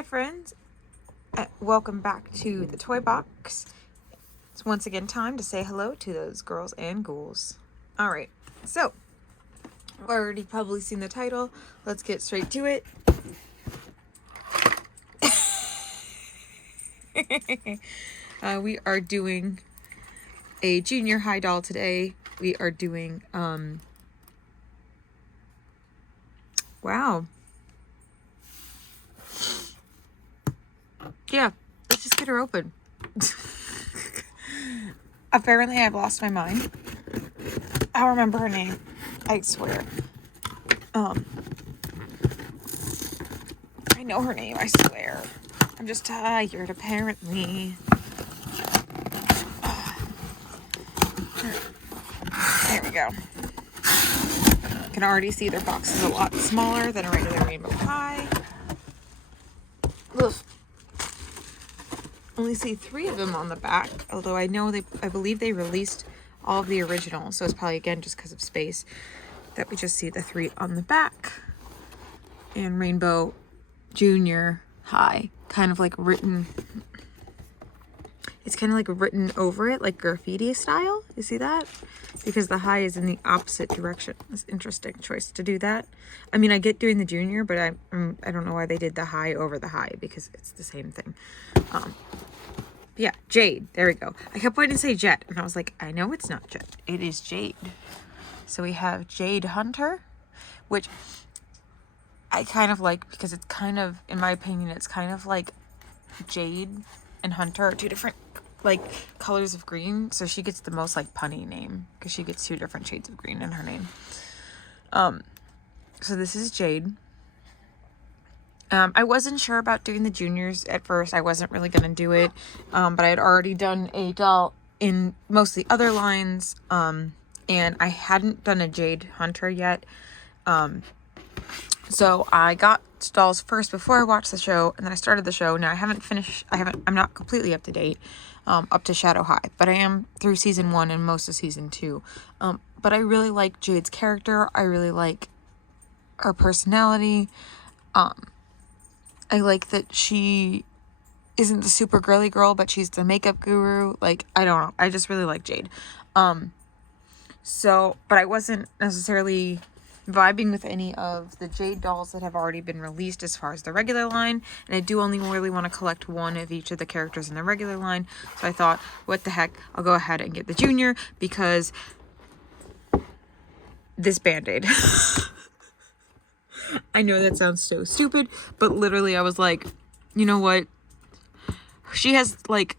Hi friends, welcome back to the toy box. It's once again time to say hello to those girls and ghouls. Alright, so I've already probably seen the title. Let's get straight to it. We are doing a junior high doll today. We are doing wow. Yeah, let's just get her open. Apparently I've lost my mind. I'll remember her name, I swear. I know her name, I swear. I'm just tired, apparently. There we go. You can already see their box is a lot smaller than a regular Rainbow High. Ugh. Only see 3 of them on the back, although I believe they released all of the originals, so it's probably again just because of space that we just see the 3 on the back. And Rainbow Junior High, kind of like written, it's kind of like written over it, like graffiti style. You see that? Because the high is in the opposite direction. It's an interesting choice to do that. I mean, I get doing the junior, but I don't know why they did the high over the high, because it's the same thing. Yeah, Jade. There we go. I kept wanting to say Jet, and I was like, I know it's not Jet. It is Jade. So we have Jade Hunter, which I kind of like because it's kind of, in my opinion, it's kind of like Jade and Hunter are 2 different like colors of green. So she gets the most like punny name because she gets 2 different shades of green in her name. So this is Jade. I wasn't sure about doing the juniors at first. I wasn't really going to do it. But I had already done a doll in most of the other lines. And I hadn't done a Jade Hunter yet. So I got dolls first before I watched the show, and then I started the show. Now I'm not completely up to date, up to Shadow High, but I am through season 1 and most of season 2. But I really like Jade's character. I really like her personality. I like that she isn't the super girly girl, but she's the makeup guru. Like, I don't know. I just really like Jade. But I wasn't necessarily vibing with any of the Jade dolls that have already been released as far as the regular line. And I do only really want to collect 1 of each of the characters in the regular line. So I thought, what the heck? I'll go ahead and get the junior because this Band-Aid. I know that sounds so stupid, but literally I was like, you know what? She has like,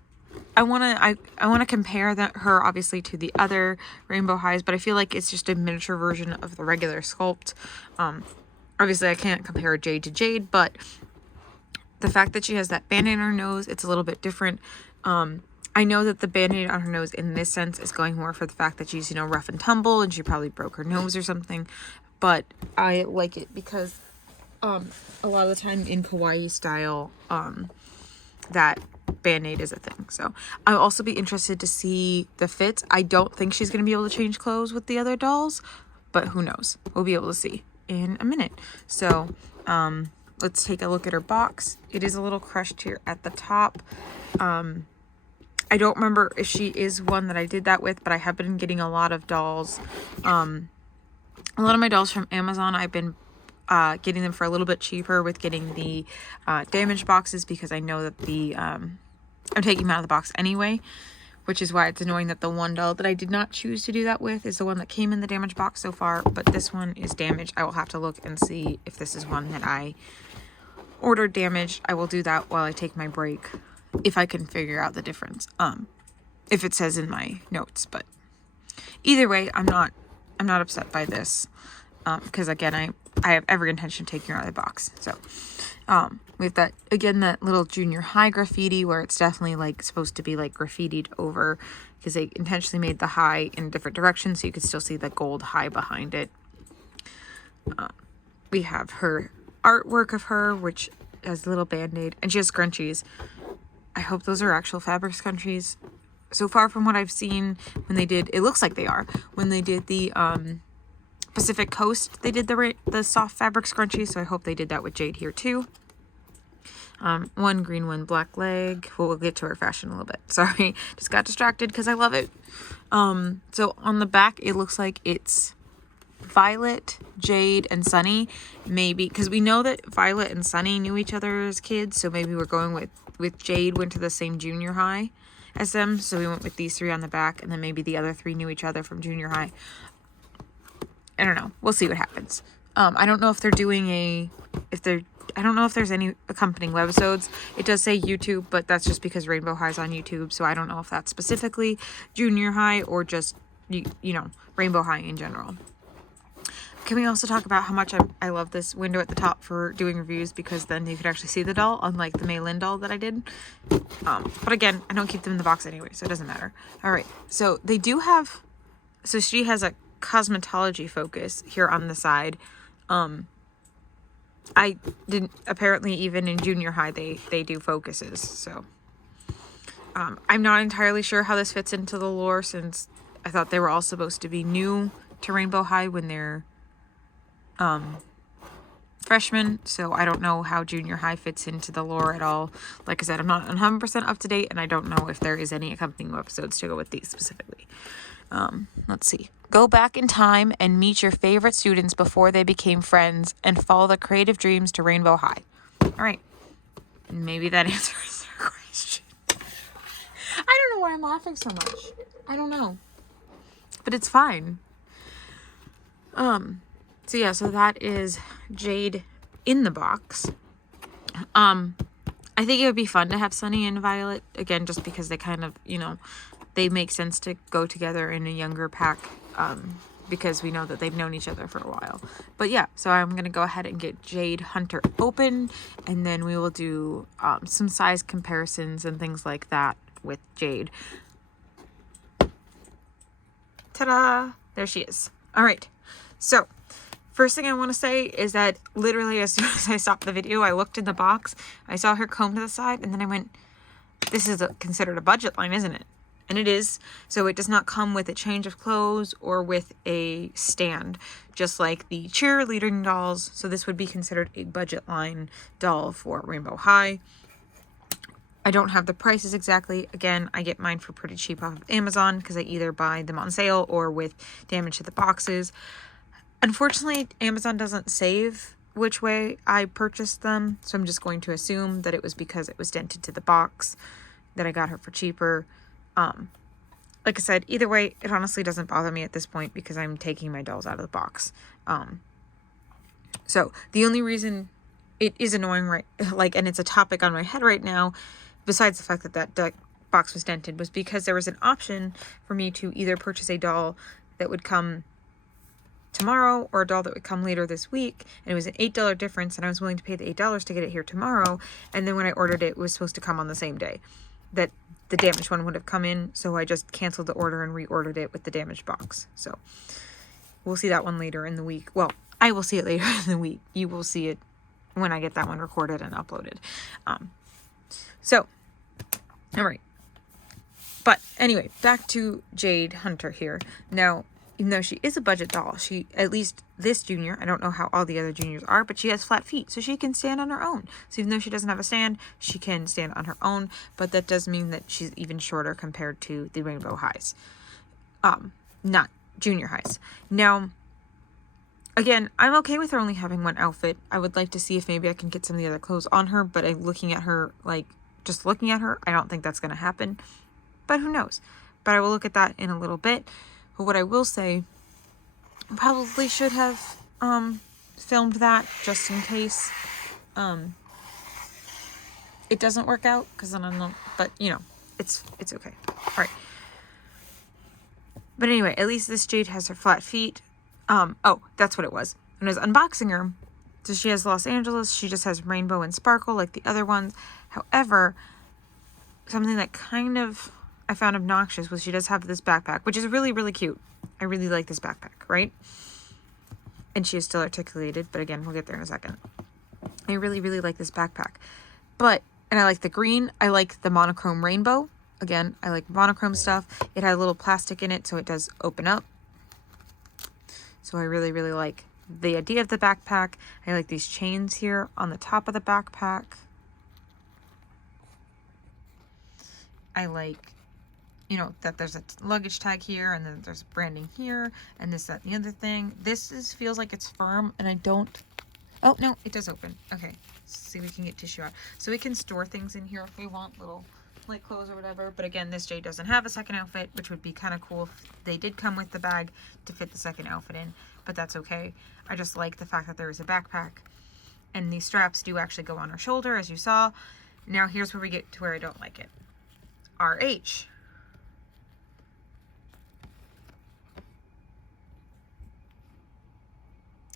I want to compare her obviously to the other Rainbow Highs, but I feel like it's just a miniature version of the regular sculpt. Obviously I can't compare Jade to Jade, but the fact that she has that Band-Aid on her nose, it's a little bit different. I know that the Band-Aid on her nose in this sense is going more for the fact that she's, rough and tumble and she probably broke her nose or something. But I like it because a lot of the time in kawaii style, that Band-Aid is a thing. So I'll also be interested to see the fits. I don't think she's going to be able to change clothes with the other dolls, but who knows? We'll be able to see in a minute. So let's take a look at her box. It is a little crushed here at the top. I don't remember if she is one that I did that with, but I have been getting a lot of dolls. A lot of my dolls from Amazon, I've been getting them for a little bit cheaper with getting the damaged boxes because I know that I'm taking them out of the box anyway, which is why it's annoying that the one doll that I did not choose to do that with is the one that came in the damaged box so far, but this one is damaged. I will have to look and see if this is one that I ordered damaged. I will do that while I take my break if I can figure out the difference, if it says in my notes. But either way, I'm not upset by this because again I have every intention of taking her out of the box. So with that, again, that little junior high graffiti where it's definitely like supposed to be like graffitied over because they intentionally made the high in a different direction so you could still see the gold high behind it. We have her artwork of her, which has a little Band-Aid, and she has scrunchies. I hope those are actual fabric scrunchies. So far from what I've seen when they did, it looks like they are. When they did the Pacific Coast, they did the soft fabric scrunchie, so I hope they did that with Jade here too. One green, one black leg. Well, we'll get to her fashion in a little bit. Sorry, just got distracted because I love it. So on the back, it looks like it's Violet, Jade, and Sunny. Maybe because we know that Violet and Sunny knew each other as kids, so maybe we're going with Jade went to the same junior high as them, so we went with these three on the back, and then maybe the other three knew each other from junior high. I don't know. We'll see what happens. I don't know if they're doing I don't know if there's any accompanying webisodes. It does say YouTube, but that's just because Rainbow High's on YouTube, so I don't know if that's specifically junior high or just, you know, Rainbow High in general. Can we also talk about how much I love this window at the top for doing reviews, because then you could actually see the doll, unlike the Mei Lin doll that I did. But again, I don't keep them in the box anyway, so it doesn't matter. All right, so they do have, so she has a cosmetology focus here on the side. I didn't, apparently even in junior high they do focuses, so I'm not entirely sure how this fits into the lore, since I thought they were all supposed to be new to Rainbow High when they're freshmen, so I don't know how junior high fits into the lore at all. Like I said, I'm not 100% up to date, and I don't know if there is any accompanying episodes to go with these specifically. Let's see. Go back in time and meet your favorite students before they became friends, and follow the creative dreams to Rainbow High. All right. Maybe that answers their question. I don't know why I'm laughing so much. I don't know. But it's fine. So yeah, so that is Jade in the box. I think it would be fun to have Sunny and Violet, again, just because they kind of, you know, they make sense to go together in a younger pack, because we know that they've known each other for a while. But yeah, so I'm going to go ahead and get Jade Hunter open, and then we will do some size comparisons and things like that with Jade. Ta-da! There she is. All right, so first thing I want to say is that literally as soon as I stopped the video, I looked in the box, I saw her comb to the side, and then I went, this is considered a budget line, isn't it? And it is. So it does not come with a change of clothes or with a stand, just like the cheerleading dolls. So this would be considered a budget line doll for Rainbow High. I don't have the prices exactly. Again, I get mine for pretty cheap off of Amazon, because I either buy them on sale or with damage to the boxes. Unfortunately, Amazon doesn't save which way I purchased them, so I'm just going to assume that it was because it was dented to the box that I got her for cheaper. Like I said, either way, it honestly doesn't bother me at this point, because I'm taking my dolls out of the box. So the only reason it is annoying, right, like, and it's a topic on my head right now, besides the fact that that box was dented, was because there was an option for me to either purchase a doll that would come tomorrow or a doll that would come later this week, and it was an $8 difference, and I was willing to pay the $8 to get it here tomorrow. And then when I ordered it, it was supposed to come on the same day that the damaged one would have come in, so I just canceled the order and reordered it with the damaged box. So we'll see that one later in the week. Well, I will see it later in the week. You will see it when I get that one recorded and uploaded. So all right, but anyway, back to Jade Hunter here. Now, even though she is a budget doll, she, at least this junior, I don't know how all the other juniors are, but she has flat feet, so she can stand on her own. So even though she doesn't have a stand, she can stand on her own, but that does mean that she's even shorter compared to the Rainbow Highs. Not junior highs. Now, again, I'm okay with her only having one outfit. I would like to see if maybe I can get some of the other clothes on her, but looking at her, like, just looking at her, I don't think that's going to happen. But who knows? But I will look at that in a little bit. But what I will say, I probably should have filmed that just in case it doesn't work out, because then I'm not, but you know, it's okay. All right. But anyway, at least this Jade has her flat feet. Oh, that's what it was. When I was unboxing her, so she has Los Angeles, she just has rainbow and sparkle like the other ones. However, something that kind of I found obnoxious was she does have this backpack, which is really, really cute. I really like this backpack, right? And she is still articulated, but again, we'll get there in a second. I really, really like this backpack. But, and I like the green, I like the monochrome rainbow. Again, I like monochrome stuff. It had a little plastic in it, so it does open up. So I really, really like the idea of the backpack. I like these chains here on the top of the backpack. I like, you know, that there's a luggage tag here, and then there's branding here, and this, that, and the other thing. This feels like it's firm, and I don't, oh, no, it does open. Okay, see, we can get tissue out. So we can store things in here if we want, little, like, clothes or whatever. But again, this Jade doesn't have a second outfit, which would be kind of cool if they did come with the bag to fit the second outfit in, but that's okay. I just like the fact that there is a backpack, and these straps do actually go on her shoulder, as you saw. Now here's where we get to where I don't like it. RH.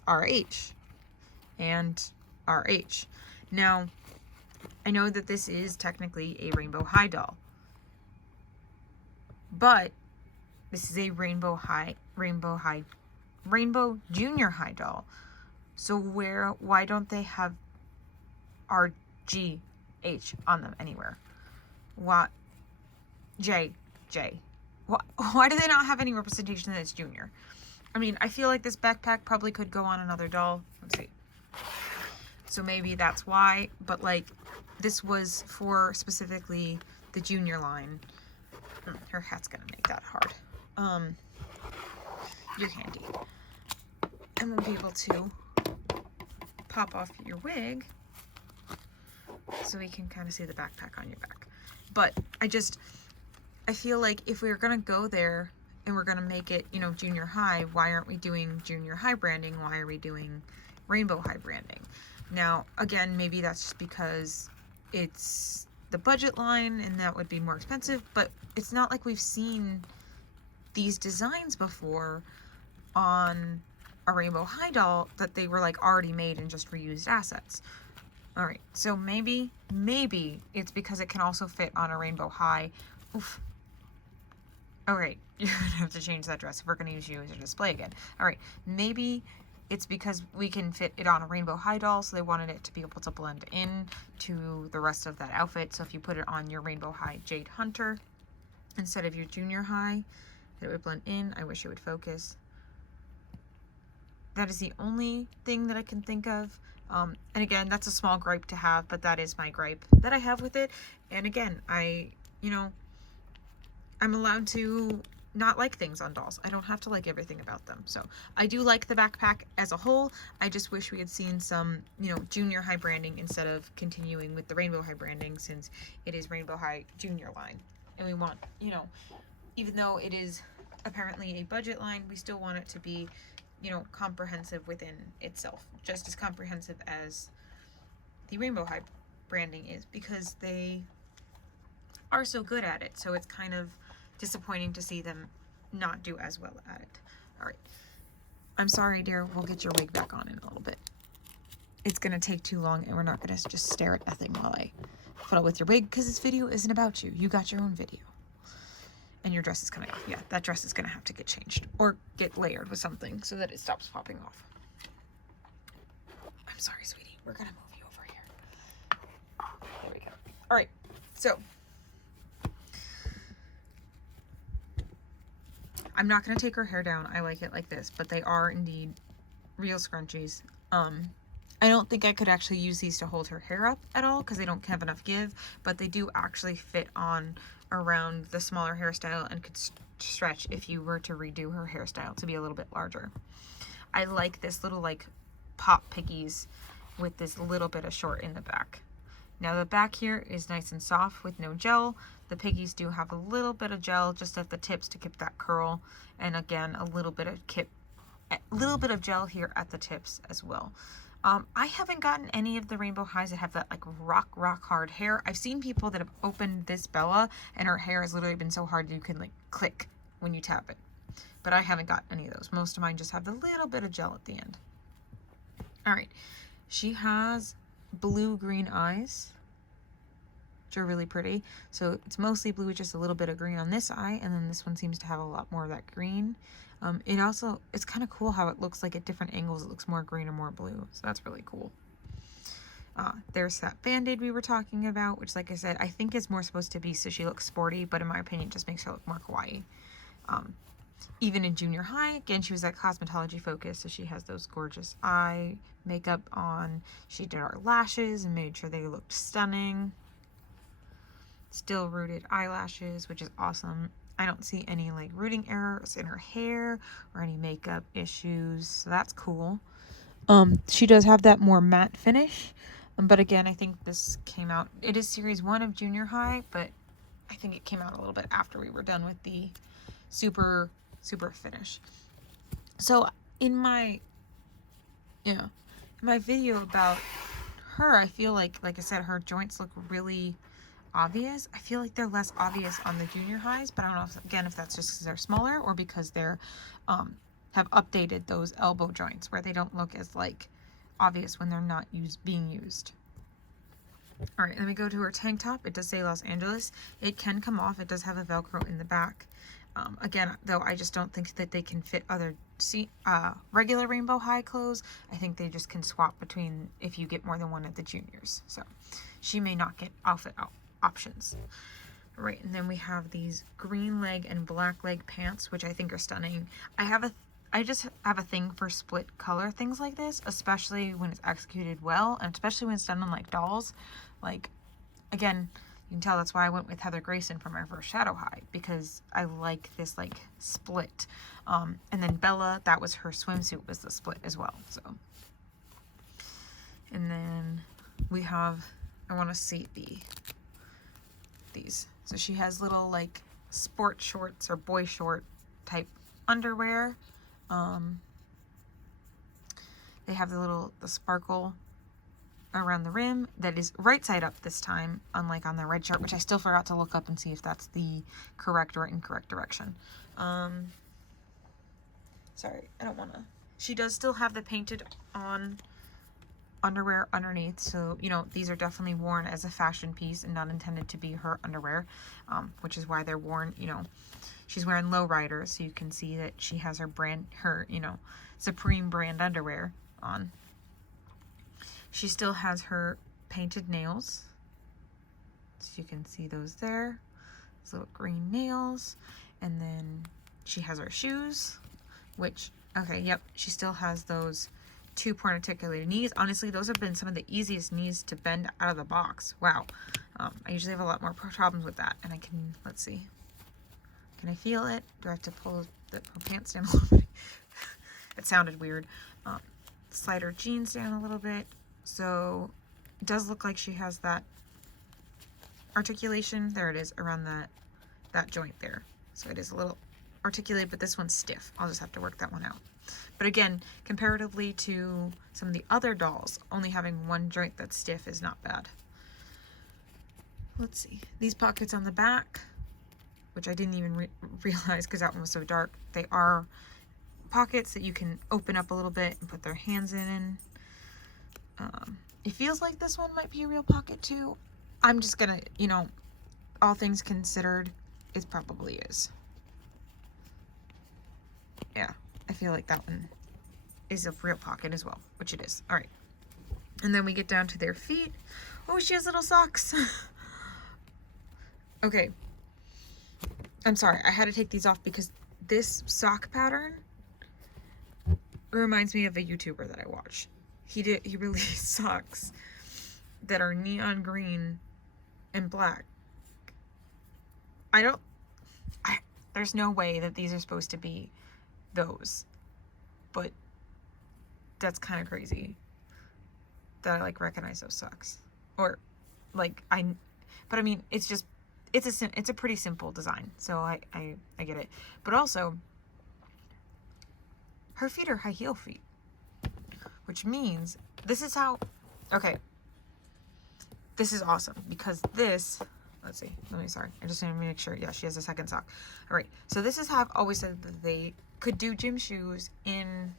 RH. And RH. Now, I know that this is technically a Rainbow High doll, but this is a Rainbow Junior High doll. So why don't they have RGH on them anywhere? What? J. Why do they not have any representation that it's junior? I mean, I feel like this backpack probably could go on another doll. Let's see. So maybe that's why, but like, this was for specifically the junior line. Her hat's gonna make that hard. You're handy. And we'll be able to pop off your wig so we can kind of see the backpack on your back. But I feel like if we were gonna go there and we're gonna make it, you know, junior high, why aren't we doing junior high branding? Why are we doing Rainbow High branding? Now, again, maybe that's just because it's the budget line and that would be more expensive, but it's not like we've seen these designs before on a Rainbow High doll that they were like already made and just reused assets. All right, so maybe it's because it can also fit on a Rainbow High. Oof. All right, you're gonna have to change that dress if we're gonna use you as a display again. All right, maybe it's because we can fit it on a Rainbow High doll, so they wanted it to be able to blend in to the rest of that outfit. So if you put it on your Rainbow High Jade Hunter instead of your Junior High, it would blend in. I wish it would focus. That is the only thing that I can think of. And again, that's a small gripe to have, but that is my gripe that I have with it. And again, I'm allowed to not like things on dolls. I don't have to like everything about them. So I do like the backpack as a whole. I just wish we had seen some, you know, junior high branding instead of continuing with the Rainbow High branding, since it is Rainbow High junior line. And we want, you know, even though it is apparently a budget line, we still want it to be, you know, comprehensive within itself, just as comprehensive as the Rainbow High branding is, because they are so good at it. So it's kind of disappointing to see them not do as well at it. All right, I'm sorry, dear, we'll get your wig back on in a little bit. It's gonna take too long, and we're not gonna just stare at nothing while I fiddle with your wig, because this video isn't about you. You got your own video. And your dress is coming off. Yeah, that dress is gonna have to get changed or get layered with something so that it stops popping off. I'm sorry, sweetie. We're gonna move you over here. There we go. All right, so I'm not gonna take her hair down. I like it like this, but they are indeed real scrunchies. I don't think I could actually use these to hold her hair up at all because they don't have enough give, but they do actually fit on around the smaller hairstyle and could stretch if you were to redo her hairstyle to be a little bit larger. I like this little like pop piggies with this little bit of short in the back. Now the back here is nice and soft with no gel. The piggies do have a little bit of gel just at the tips to keep that curl, and again a little bit of gel here at the tips as well. I haven't gotten any of the Rainbow Highs that have that like rock hard hair. I've seen people that have opened this Bella and her hair has literally been so hard you can like click when you tap it. But I haven't got any of those. Most of mine just have the little bit of gel at the end. All right, she has blue-green eyes, which are really pretty. So it's mostly blue with just a little bit of green on this eye, and then this one seems to have a lot more of that green. It's kind of cool how it looks like at different angles it looks more green or more blue, so that's really cool. There's that band-aid we were talking about, which, like I said, I think is more supposed to be so she looks sporty, but in my opinion just makes her look more kawaii. Even in junior high, again, she was at cosmetology focus, so she has those gorgeous eye makeup on. She did our lashes and made sure they looked stunning. Still rooted eyelashes, which is awesome. I don't see any like rooting errors in her hair or any makeup issues, so that's cool. She does have that more matte finish, but again, I think this came out, it is series 1 of junior high, but I think it came out a little bit after we were done with the super finish. So in my video about her, I feel like I said, her joints look really obvious. I feel like they're less obvious on the junior highs, but I don't know if that's just because they're smaller or because they're have updated those elbow joints where they don't look as like obvious when they're not being used. All right, let me go to her tank top. It does say Los Angeles. It can come off. It does have a Velcro in the back. Again, though, I just don't think that they can fit other regular rainbow high clothes. I think they just can swap between if you get more than one at the juniors. So she may not get outfit options. Right, and then we have these green leg and black leg pants, which I think are stunning. I just have a thing for split color things like this, especially when it's executed well, and especially when it's done on like dolls. Like, again, you can tell that's why I went with Heather Grayson for my first Shadow High, because I like this like split. And then Bella, that was her swimsuit, was the split as well. So, and then we have, I want to see these. So she has little like sport shorts or boy short type underwear. They have the sparkle around the rim that is right side up this time, unlike on the red shirt, which I still forgot to look up and see if that's the correct or incorrect direction. Sorry, I don't want to. She does still have the painted on underwear underneath, so you know these are definitely worn as a fashion piece and not intended to be her underwear, which is why they're worn. You know, she's wearing lowriders, so you can see that she has her Supreme brand underwear on. She still has her painted nails, so you can see those there, those little green nails. And then she has her shoes, which, okay, yep, she still has those 2-point articulated knees. Honestly, those have been some of the easiest knees to bend out of the box. Wow. I usually have a lot more problems with that. And I can, let's see, can I feel it? Do I have to pull the pants down a little bit? It sounded weird. Slide her jeans down a little bit. So it does look like she has that articulation. There it is, around that joint there. So it is a little articulated, but this one's stiff. I'll just have to work that one out. But again, comparatively to some of the other dolls, only having one joint that's stiff is not bad. Let's see. These pockets on the back, which I didn't even realize because that one was so dark, they are pockets that you can open up a little bit and put their hands in. It feels like this one might be a real pocket too. I'm just gonna, all things considered, it probably is. Yeah, I feel like that one is a real pocket as well, which it is. All right. And then we get down to their feet. Oh, she has little socks. Okay. I'm sorry, I had to take these off because this sock pattern reminds me of a YouTuber that I watch. He released socks that are neon green and black. There's no way that these are supposed to be those, but that's kind of crazy that I recognize those socks, or but I mean, it's a pretty simple design, so I get it. But also, her feet are high heel feet, which means this is okay, this is awesome because this, let's see, sorry, I just need to make sure, yeah, she has a second sock. All right, so this is how I've always said that they could do gym shoes in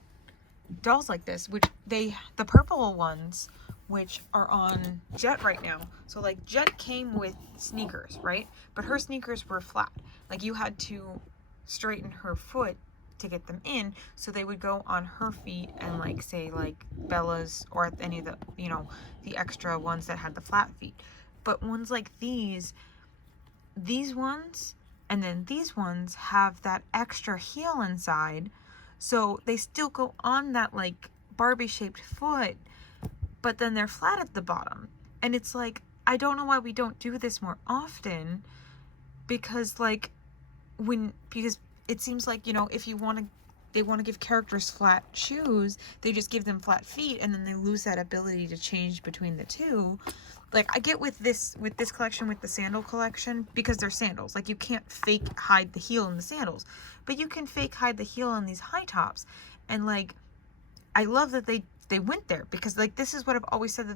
dolls like this, which the purple ones, which are on Jet right now. So Jet came with sneakers, right? But her sneakers were flat. You had to straighten her foot to get them in, so they would go on her feet, and say Bella's or any of the the extra ones that had the flat feet. But ones like these ones and then these ones have that extra heel inside, so they still go on that Barbie shaped foot, but then they're flat at the bottom. And it's I don't know why we don't do this more often, because like because it seems like, you know, if you want to, they want to give characters flat shoes, they just give them flat feet, and then they lose that ability to change between the two. Like, I get with this collection, with the sandal collection, because they're sandals. Like, you can't fake hide the heel in the sandals, but you can fake hide the heel in these high tops. And like, I love that they went there, because like, this is what I've always said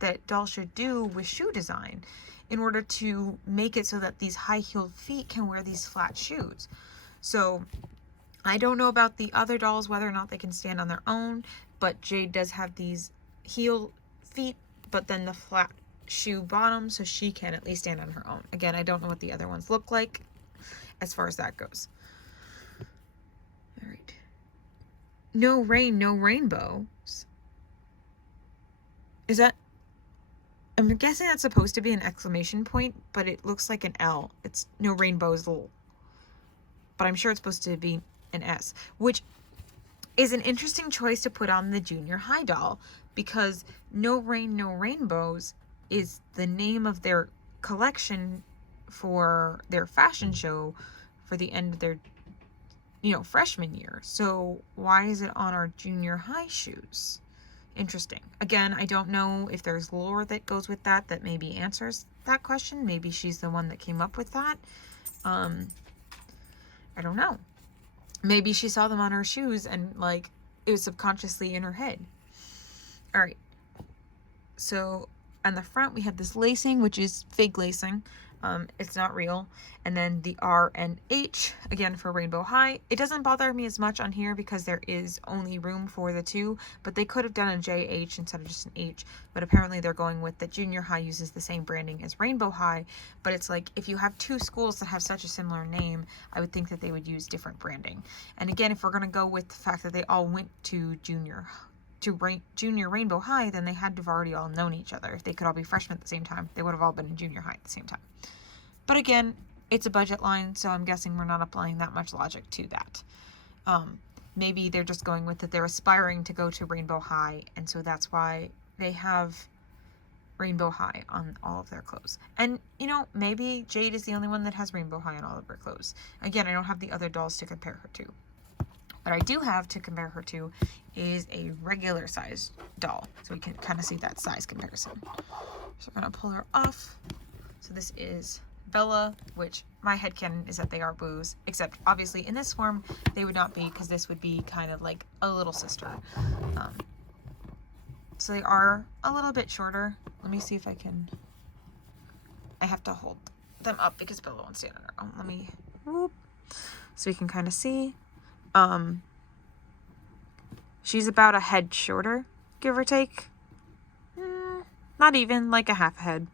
that dolls should do with shoe design, in order to make it so that these high-heeled feet can wear these flat shoes. So I don't know about the other dolls, whether or not they can stand on their own, but Jade does have these heel feet, but then the flat shoe bottom, so she can at least stand on her own. Again, I don't know what the other ones look like as far as that goes. All right. No rain, no rainbows. Is that... I'm guessing that's supposed to be an exclamation point, but it looks like an L. It's no rainbows, lol. But I'm sure it's supposed to be an S, which is an interesting choice to put on the junior high doll, because No Rain, No Rainbows is the name of their collection for their fashion show for the end of their, you know, freshman year. So why is it on our junior high shoes? Interesting. Again, I don't know if there's lore that goes with that maybe answers that question. Maybe she's the one that came up with that. I don't know. Maybe she saw them on her shoes and like it was subconsciously in her head. All right. So on the front we have this lacing, which is fake lacing. It's not real. And then the R and H, again for Rainbow High. It doesn't bother me as much on here because there is only room for the two, but they could have done a JH instead of just an H. But apparently they're going with that junior high uses the same branding as Rainbow High. But it's like, if you have two schools that have such a similar name, I would think that they would use different branding. And again, if we're going to go with the fact that they all went to junior Rainbow High, then they had to have already all known each other. If they could all be freshmen at the same time, they would have all been in junior high at the same time. But again, it's a budget line, so I'm guessing we're not applying that much logic to that. Maybe they're just going with that they're aspiring to go to Rainbow High, and so that's why they have Rainbow High on all of their clothes. And, you know, maybe Jade is the only one that has Rainbow High on all of her clothes. Again, I don't have the other dolls to compare her to. What I do have to compare her to is a regular size doll, so we can kind of see that size comparison. So we're going to pull her off. So this is Bella, which my headcanon is that they are boos, except obviously in this form they would not be, because this would be kind of like a little sister. So they are a little bit shorter. Let me see if I can... I have to hold them up because Bella won't stand on her own. Let me... Whoop. So we can kind of see. She's about a head shorter, give or take. Not even, like a half a head.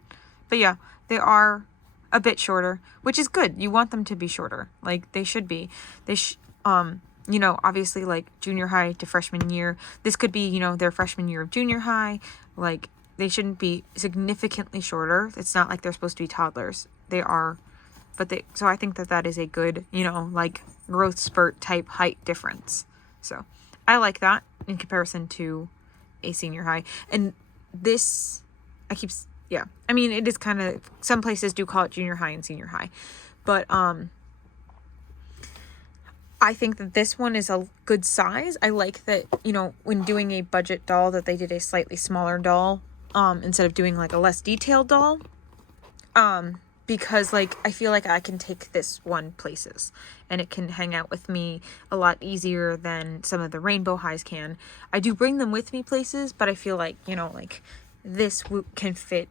But yeah, they are a bit shorter, which is good. You want them to be shorter. Like, they should be. You know, obviously, like, junior high to freshman year. This could be, you know, their freshman year of junior high. Like, they shouldn't be significantly shorter. It's not like they're supposed to be toddlers. They are, but so I think that that is a good, you know, like, growth spurt type height difference. So I like that in comparison to a senior high. And this, yeah, I mean, it is kind of, some places do call it junior high and senior high, but I think that this one is a good size. I like that, you know, when doing a budget doll, that they did a slightly smaller doll instead of doing like a less detailed doll. Because like, I feel like I can take this one places and it can hang out with me a lot easier than some of the Rainbow Highs can. I do bring them with me places, but I feel like, you know, like this can fit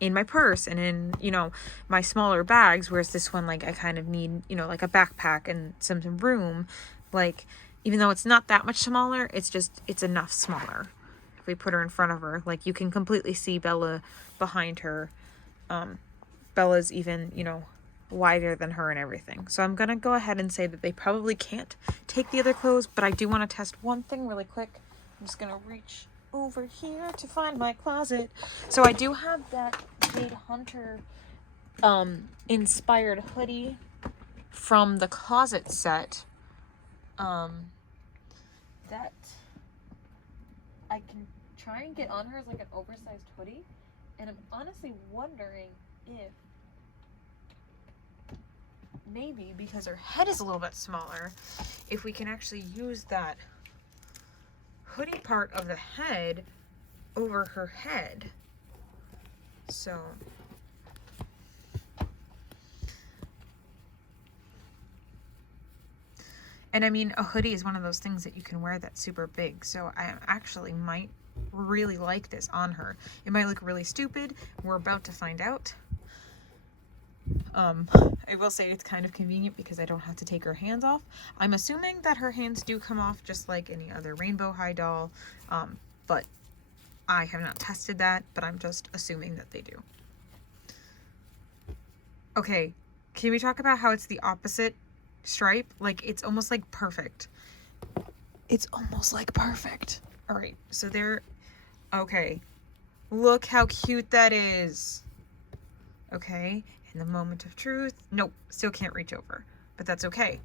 in my purse and in, you know, my smaller bags, whereas this one, like, I kind of need, you know, like a backpack and some room. Like, even though it's not that much smaller, it's enough smaller. If we put her in front of her, like, you can completely see Bella behind her. Bella's even, you know, wider than her and everything. So I'm gonna go ahead and say that they probably can't take the other clothes, but I do want to test one thing really quick. I'm just gonna reach over here to find my closet. So I do have that Jade Hunter inspired hoodie from the closet set that I can try and get on her as like an oversized hoodie, And I'm honestly wondering if maybe because her head is a little bit smaller, if we can actually use that hoodie part of the head over her head. So and I mean, a hoodie is one of those things that you can wear that's super big. So I actually might really like this on her. It might look really stupid. We're about to find out. I will say it's kind of convenient because I don't have to take her hands off. I'm assuming that her hands do come off just like any other Rainbow High doll. But I have not tested that, but I'm just assuming that they do. Okay, can we talk about how it's the opposite stripe? Like, it's almost like perfect. It's almost like perfect. All right, so there, okay. Look how cute that is. Okay, in the moment of truth. Nope, still can't reach over, but that's okay.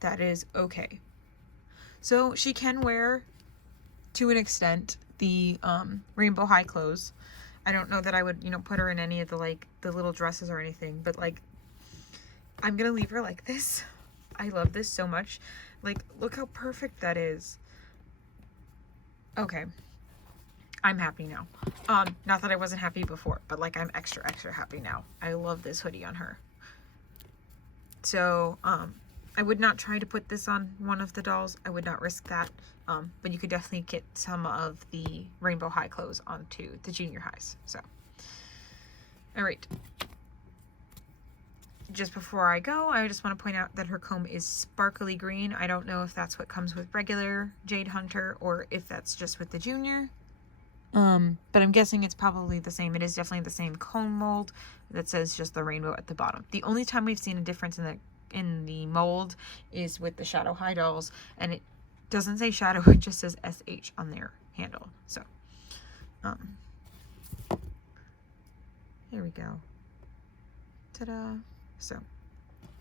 That is okay. So she can wear, to an extent, the Rainbow High clothes. I don't know that I would, you know, put her in any of the, like, the little dresses or anything, but, like, I'm gonna leave her like this. I love this so much. Like, look how perfect that is. Okay. I'm happy now. Not that I wasn't happy before, but, like, I'm extra, extra happy now. I love this hoodie on her. So, I would not try to put this on one of the dolls. I would not risk that. But you could definitely get some of the Rainbow High clothes onto the junior highs. So, all right. Just before I go, I just want to point out that her comb is sparkly green. I don't know if that's what comes with regular Jade Hunter or if that's just with the junior. But I'm guessing it's probably the same. It is definitely the same comb mold that says just the rainbow at the bottom. The only time we've seen a difference in the mold is with the Shadow High dolls, and it doesn't say Shadow, it just says SH on their handle. So, here we go. Ta-da! So,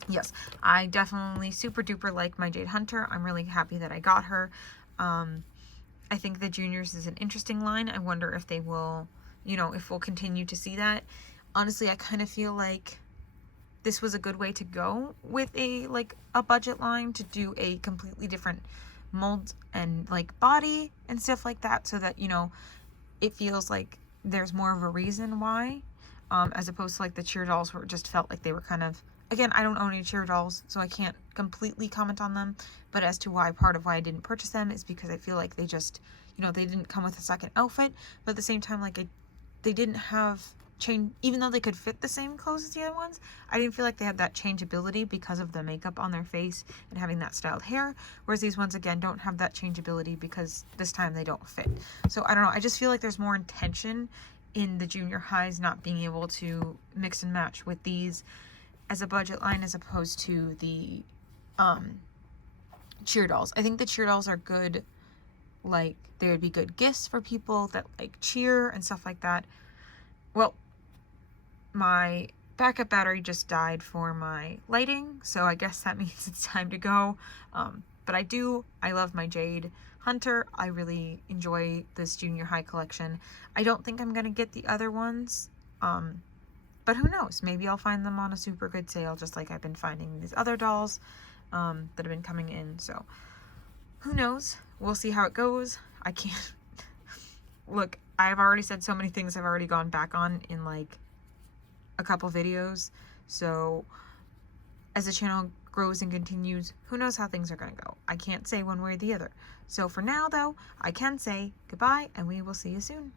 yes, I definitely super duper like my Jade Hunter. I'm really happy that I got her. I think the juniors is an interesting line. I wonder if they will, you know, if we'll continue to see that. Honestly, I kind of feel like this was a good way to go with a budget line, to do a completely different mold and like body and stuff like that, so that, you know, it feels like there's more of a reason why, as opposed to like the cheer dolls where it just felt like they were kind of, again, I don't own any cheer dolls, so I can't completely comment on them, but as to why, part of why I didn't purchase them is because I feel like they just, you know, they didn't come with a second outfit, but at the same time, like, they didn't have change, even though they could fit the same clothes as the other ones, I didn't feel like they had that changeability because of the makeup on their face and having that styled hair, whereas these ones, again, don't have that changeability because this time they don't fit. So, I don't know, I just feel like there's more intention in the junior highs not being able to mix and match with these as a budget line as opposed to the cheer dolls. I think the cheer dolls are good, like, they would be good gifts for people that like cheer and stuff like that. Well, my backup battery just died for my lighting, so I guess that means it's time to go. But I love my Jade Hunter. I really enjoy this junior high collection. I don't think I'm gonna get the other ones, but who knows? Maybe I'll find them on a super good sale, just like I've been finding these other dolls that have been coming in. So who knows? We'll see how it goes. I can't look, I've already said so many things I've already gone back on in like a couple videos. So as the channel grows and continues, who knows how things are going to go. I can't say one way or the other. So for now, though, I can say goodbye, and we will see you soon.